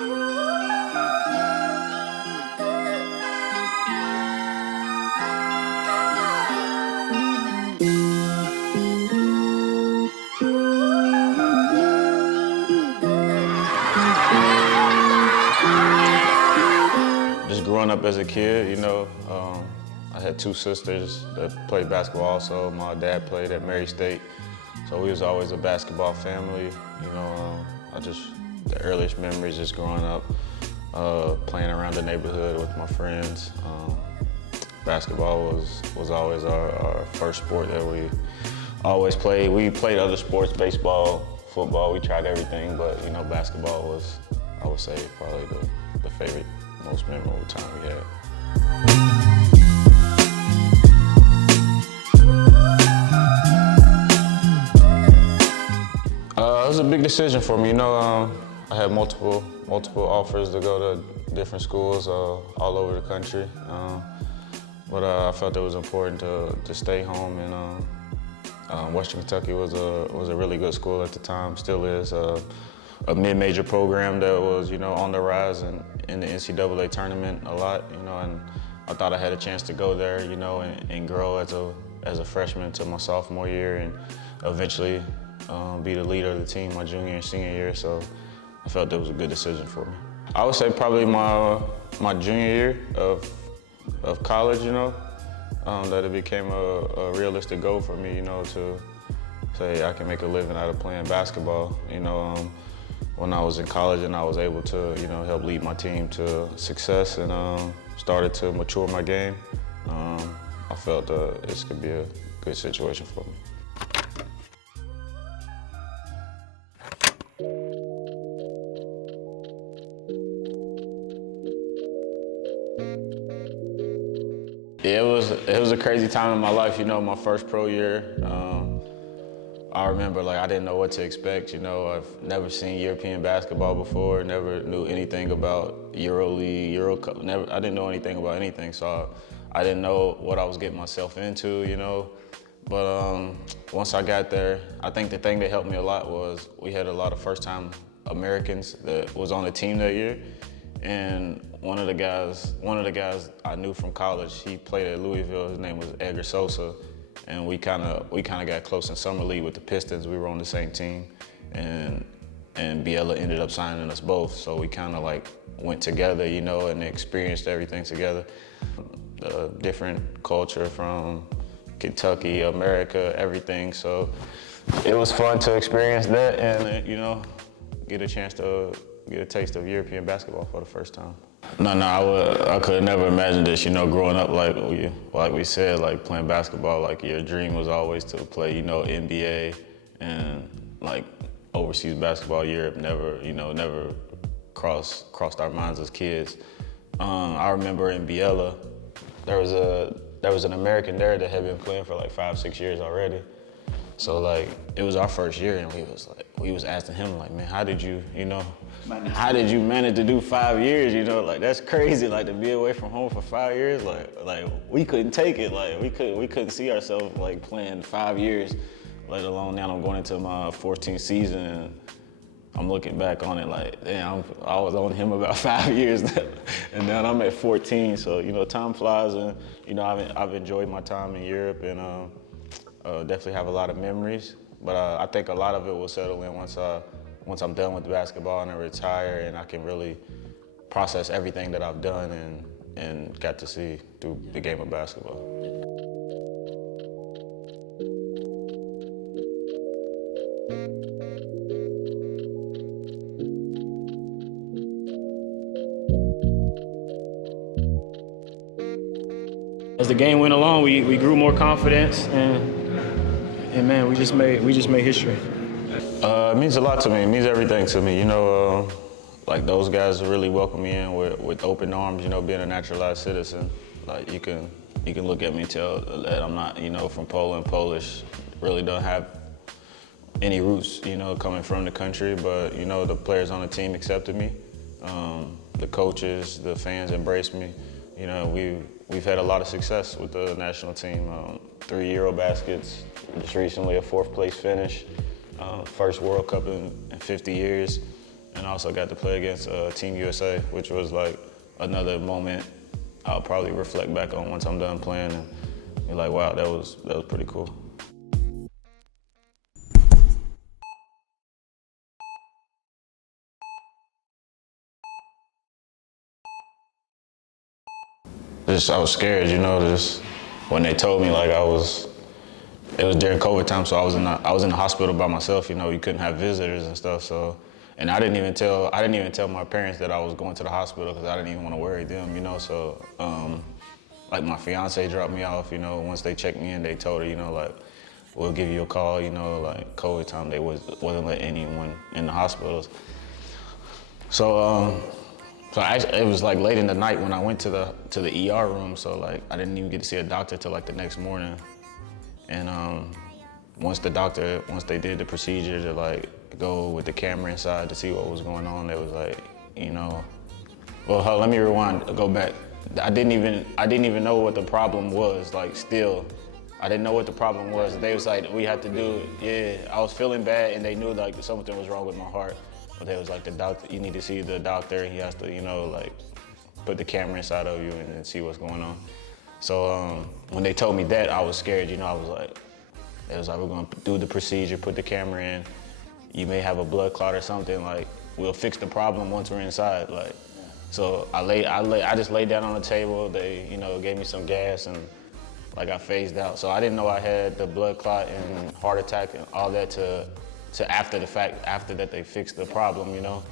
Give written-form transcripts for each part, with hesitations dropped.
Just growing up as a kid, I had two sisters that played basketball also. My dad played at Mary State, so we was always a basketball family. The earliest memories just growing up, playing around the neighborhood with my friends. Basketball was always our first sport that we always played. We played other sports, baseball, football, we tried everything, but basketball was, I would say, probably the favorite, most memorable time we had. It was a big decision for me. I had multiple offers to go to different schools all over the country, but I felt it was important to stay home. And Western Kentucky was a really good school at the time, still is. A mid-major program that was, on the rise and in the NCAA tournament a lot, and I thought I had a chance to go there, and grow as a freshman to my sophomore year, and eventually be the leader of the team my junior and senior year. So I felt that was a good decision for me. I would say probably my junior year of college, that it became a realistic goal for me, to say I can make a living out of playing basketball. When I was in college and I was able to, help lead my team to success and started to mature my game, I felt this could be a good situation for me. Yeah, it was a crazy time in my life. My first pro year, I remember I didn't know what to expect. I've never seen European basketball before, never knew anything about EuroLeague, Euro Cup. I didn't know anything about anything, so I didn't know what I was getting myself into. But once I got there, I think the thing that helped me a lot was we had a lot of first-time Americans that was on the team that year. And one of the guys I knew from college, he played at Louisville. His name was Edgar Sosa, and we kind of got close in summer league with the Pistons. We were on the same team, and Biella ended up signing us both. So we kind of went together, and experienced everything together. The different culture from Kentucky, America, everything. So it was fun to experience that, and get a chance to get a taste of European basketball for the first time. No, I could have never imagined this, growing up like we said, playing basketball, your dream was always to play, NBA and overseas basketball. Europe never crossed our minds as kids. I remember in Biella, there was an American there that had been playing for 5-6 years already. So it was our first year, and we was asking him man, how did you manage to do 5 years? That's crazy. To be away from home for 5 years, we couldn't take it. We couldn't see ourselves playing 5 years, let alone now I'm going into my 14th season, and I'm looking back on it damn, I was on him about 5 years, and now I'm at 14. So time flies, and I've enjoyed my time in Europe, and definitely have a lot of memories. But I think a lot of it will settle in once I'm done with basketball and I retire, and I can really process everything that I've done and got to see through the game of basketball. As the game went along, we grew more confidence, and man, we just made history. It means a lot to me. It means everything to me. Those guys really welcome me in with open arms. Being a naturalized citizen, you can look at me and tell that I'm not, from Poland. Polish really don't have any roots, coming from the country. But the players on the team accepted me. The coaches, the fans embraced me. We've had a lot of success with the national team. 3 Eurobaskets, just recently a 4th place finish. First World Cup in 50 years. and I also got to play against Team USA, which was like another moment I'll probably reflect back on once I'm done playing and be like, wow, that was pretty cool. I was scared, you know, just when they told me like it was during COVID time, so I was in the hospital by myself, you know, you couldn't have visitors and stuff, so, and I didn't even tell my parents that I was going to the hospital because I didn't even want to worry them, you know, so, like my fiance dropped me off, you know, once they checked me in, they told her, you know, like, we'll give you a call, you know, like COVID time, they wasn't letting anyone in the hospitals. So, it was like late in the night when I went to the ER room, so like I didn't even get to see a doctor till like the next morning. And once they did the procedure to like go with the camera inside to see what was going on, it was like, you know, well, let me rewind, go back. I didn't even know what the problem was, like still. I didn't know what the problem was. They was like, we had to do, I was feeling bad and they knew like something was wrong with my heart. But they was like, the doctor, you need to see the doctor. He has to, you know, like put the camera inside of you and then see what's going on. So when they told me that, I was scared, you know, it was like, we're gonna do the procedure, put the camera in. You may have a blood clot or something, like we'll fix the problem once we're inside, like. So I just laid down on the table. They, you know, gave me some gas and like I phased out. So I didn't know I had the blood clot and heart attack and all that to after the fact, after that they fixed the problem, you know.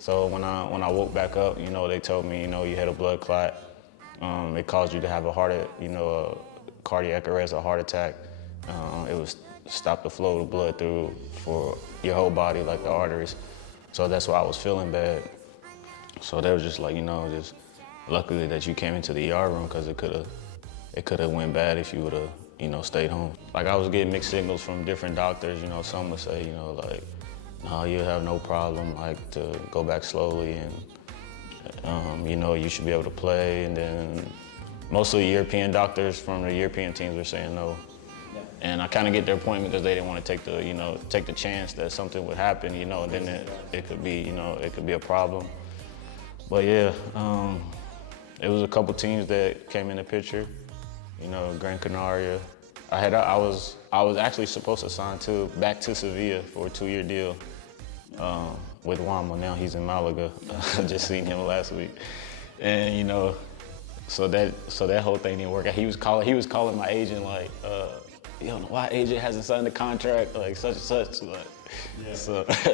So when I woke back up, you know, they told me, you know, you had a blood clot. It caused you to have a cardiac arrest, a heart attack. It was stop the flow of blood through for your whole body, like the arteries. So that's why I was feeling bad. So they was just like, you know, just luckily that you came into the ER room because it could have went bad if you would have, you know, stayed home. Like I was getting mixed signals from different doctors, you know, some would say, you know, like, no, you have no problem, like to go back slowly and, you know, you should be able to play. And then mostly European doctors from the European teams were saying no. Yeah. And I kind of get their point because they didn't want to take the chance that something would happen, you know, and then it could be, you know, it could be a problem. But yeah, it was a couple teams that came in the picture. You know, Gran Canaria. I was actually supposed to sign back to Sevilla for a 2-year deal with Wama. Now he's in Malaga. I just seen him last week, and you know, so that whole thing didn't work out. He was calling my agent like, you don't know why agent hasn't signed the contract, like such and such. Like, yeah.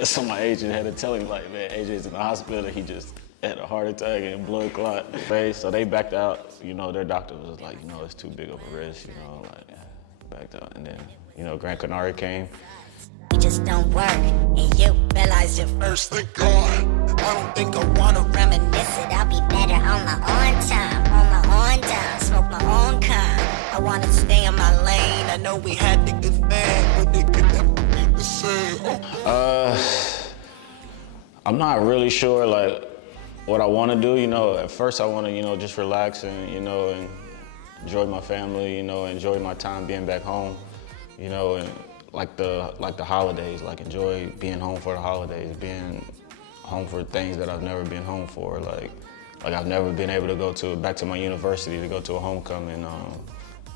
So my agent had to tell him like, man, AJ's in the hospital. He just had a heart attack and blood clot. So they backed out. You know, their doctor was like, you know, it's too big of a risk. You know, like backed out. And then, you know, Gran Canaria came. You just don't work, and you realize your first. Thank God. I don't think I wanna reminisce it. I'll be better on my own time, smoke my own kind. I wanna stay in my lane. I know we had the good thing, but they could never be the same. I'm not really sure, like, what I want to do. You know, at first I want to, you know, just relax and, you know, and enjoy my family, you know, enjoy my time being back home, you know, and like the holidays, like enjoy being home for the holidays, being home for things that I've never been home for, like I've never been able to go back to my university to go to a homecoming.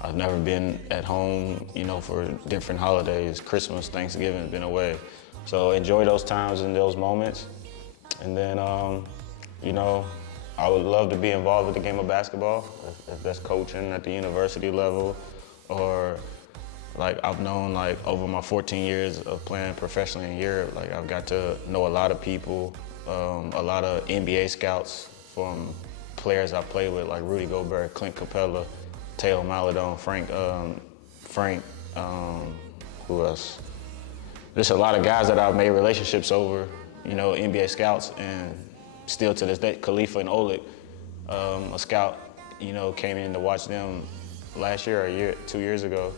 I've never been at home, you know, for different holidays, Christmas, Thanksgiving, been away. So enjoy those times and those moments. And then, you know, I would love to be involved with the game of basketball, if that's coaching at the university level, or like I've known, like over my 14 years of playing professionally in Europe, like I've got to know a lot of people, a lot of NBA scouts from players I played with, like Rudy Gobert, Clint Capella, Teo Maladon, Frank, who else? There's a lot of guys that I've made relationships over, you know, NBA scouts, and still to this day, Khalifa and Oleg, a scout, you know, came in to watch them last year or 2 years ago,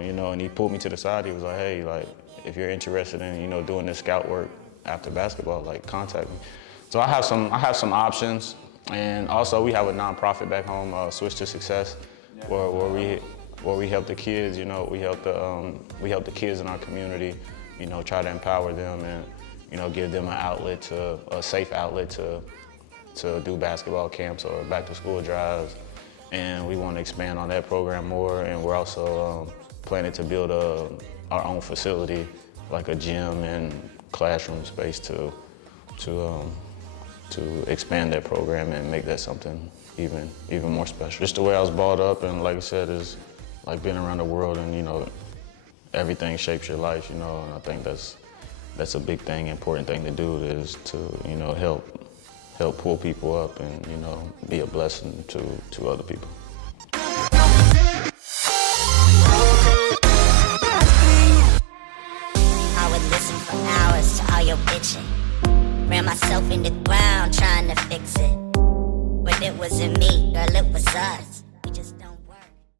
you know, and he pulled me to the side. He was like, hey, like, if you're interested in, you know, doing this scout work after basketball, like, contact me. So I have some options, and also we have a nonprofit back home, Switch to Success, where we help the kids. You know, we help the kids in our community, you know, try to empower them and, give them a safe outlet to do basketball camps or back to school drives. And we want to expand on that program more. And we're also planning to build our own facility, like a gym and classroom space to expand that program and make that something even more special. Just the way I was brought up, and like I said, is like being around the world, and everything shapes your life, and I think that's a big thing, important thing to do, is to help pull people up and be a blessing to other people. I would listen for hours to all your bitching. Ran myself in the ground trying to fix it. But it wasn't me, girl, it was us.